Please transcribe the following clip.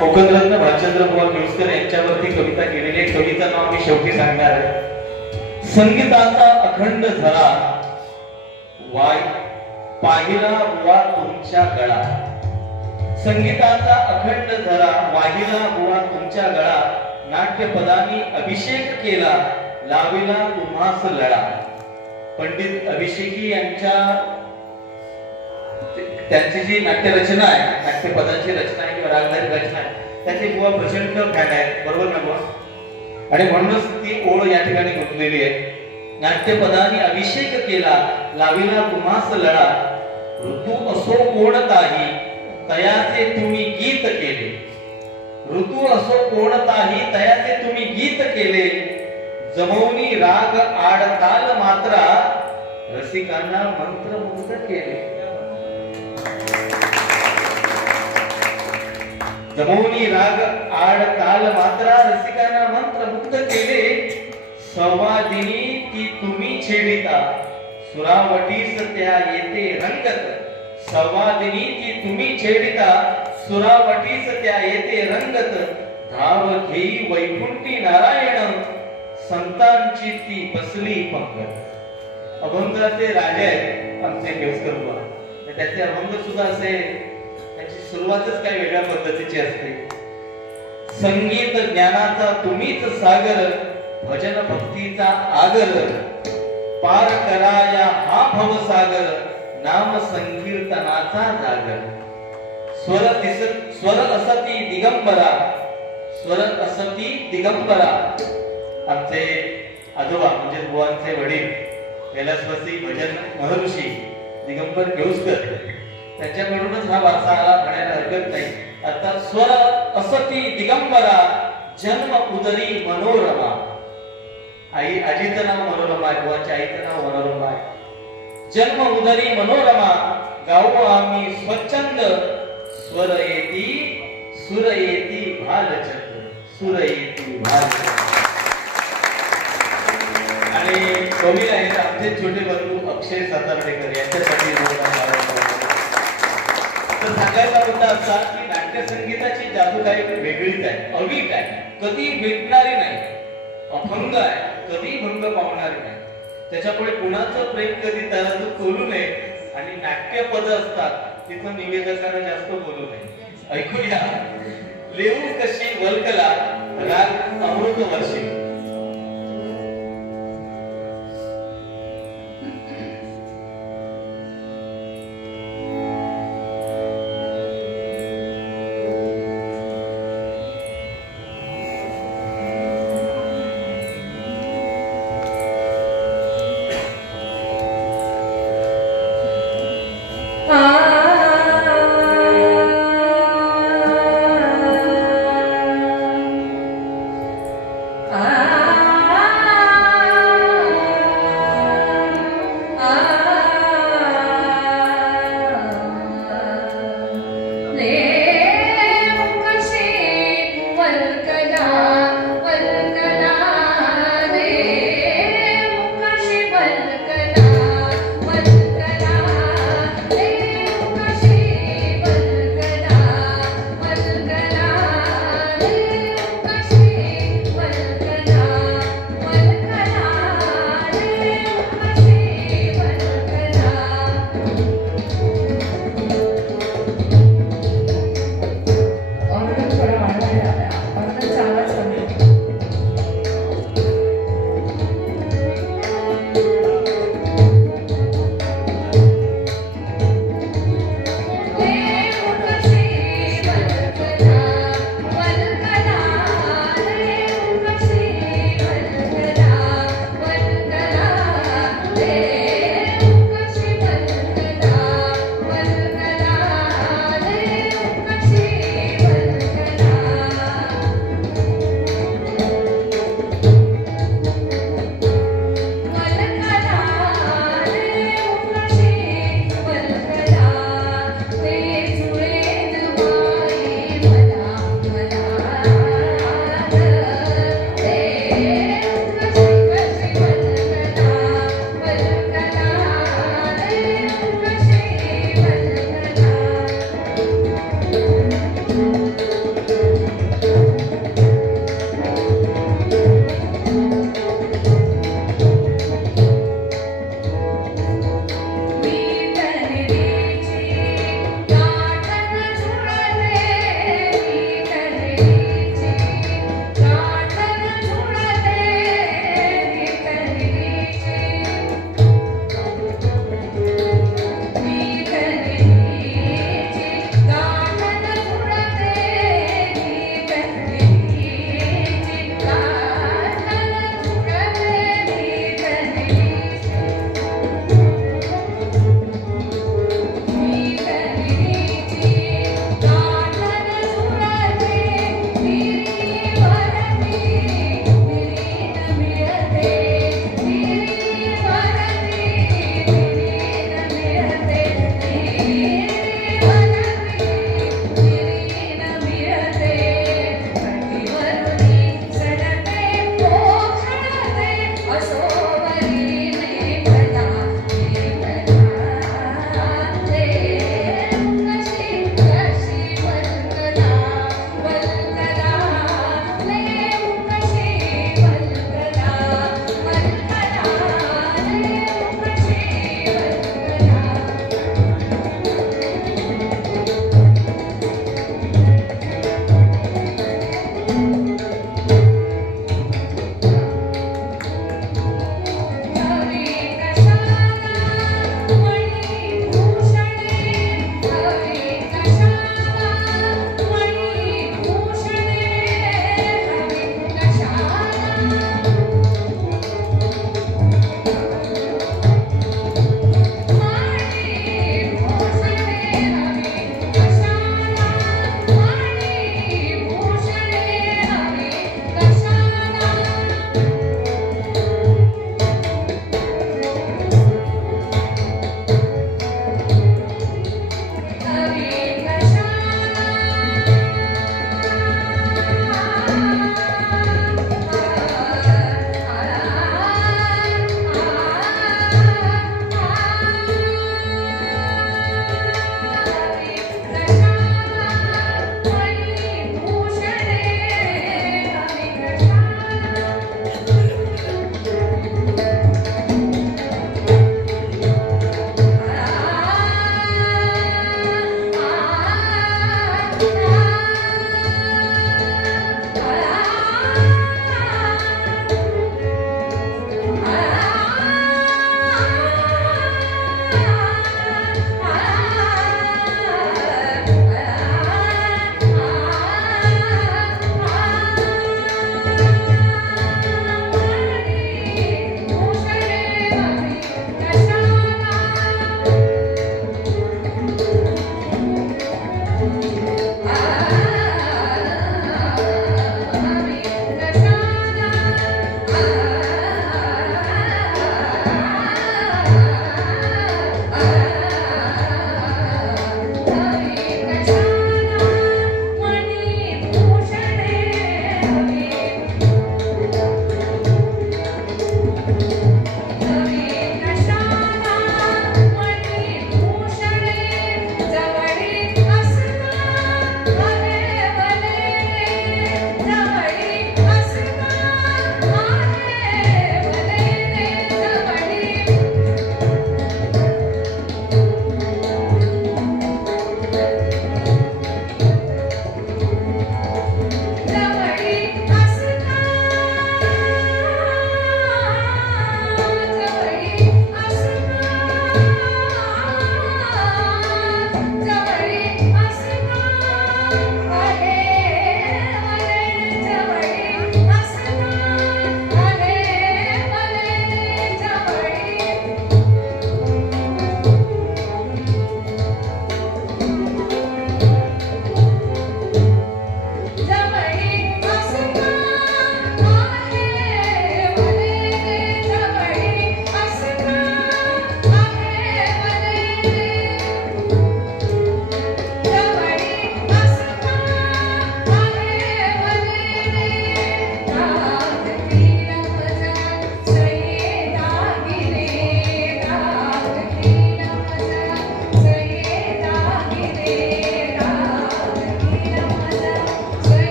कोकणरत्न भालचंद्र बुवा केळकर यांच्यावरती कविता केलेली कविता नाव मी शेवटी सांगणार आहे. संगीताचा अखंड झरा वाय पाहिला बुवा तुमच्या गळा. संगीताचा अखंड झरा वाहिला बुवा तुमच्या गळा. नाट्यपदानी अभिषेक केला लाविला तुम्हास लढा. पंडित अभिषेकी यांच्या त्यांची जी नाट्यरचना आहे नाट्यपदाची रचना आहे राजधानी रचना आहे त्याचे बुवा प्रचंड फॅन आहेत. बरोबर ना बुवा? आणि म्हणूनच ती ओळ या ठिकाणी गुंतलेली आहे. नाट्यपदाने अभिषेक केला लाविला तुम्हास लढा. ऋतू असो कोणताही तयाचे तुम्ही गीत केले. ऋतू असो कोणताही तयाचे तुम्ही गीत केले. जमवनी राग आड ताल मात्रा रसिकांना मंत्रमुग्ध केले. जमवनी राग आड ताल मात्रा रसिकांना मंत्रमुग्ध केले संवादिनी ती तुम्ही छेडिता सुरावटीस त्या येते रंगत संवादिनी ती तुम्ही छेडिता सुरावटीस त्या येते रंगत धाव घेई वैकुंठी नारायण संतांची ती बसली पंगत अभंगाचे राजे आहेत आमचे केसकर त्याचे अभंग सुद्धा असे सुरुवातच काही वेगळ्या पद्धतीची असते. संगीत ज्ञानाचा तुम्हीच सागर भजन भक्तीचा आगर. पार कराया हा भवसागर नाम संकीर्तनाचा जागर. स्वर दिस स्वर असती दिगंबरा स्वर असती दिगंबरा. आमचे आजोबा म्हणजे बुवांचे वडील कैलासवासी भजन महर्षी दिगंबर केळुसकर. त्यांच्याकडूनच हा वारसा आला म्हणायला हरकत नाही. आता स्वर असती दिगंबरा जन्म उदरी मनोरमा. आई आजीचं नाव मनोरमा आहे बुवाच्या आईचं नाव मनोरमा आहे. जन्म उदरी मनोरमा गाऊ आम्ही स्वच्छंद. स्वर येती सुर येती भालचंद. सुर येती भालचंद. आणि कवी आहेत आमचे छोटे बंधू अक्षय सातार्डेकर यांच्यासाठी तर सांगायचा मुद्दा असा की नाट्य संगीताची जादू काही वेगळीच आहे अवीट आहे. कधी भेटणारी नाही. अभंग आहे कधी भंग पावणारी नाही. त्याच्यामुळे कुणाचं प्रेम कधी त्याला तू नये आणि नाट्य पद असतात तिथं निवेदकांना जास्त बोलू नये. ऐकूया. लेऊ कशी वलकला राग अमृत वर्षी.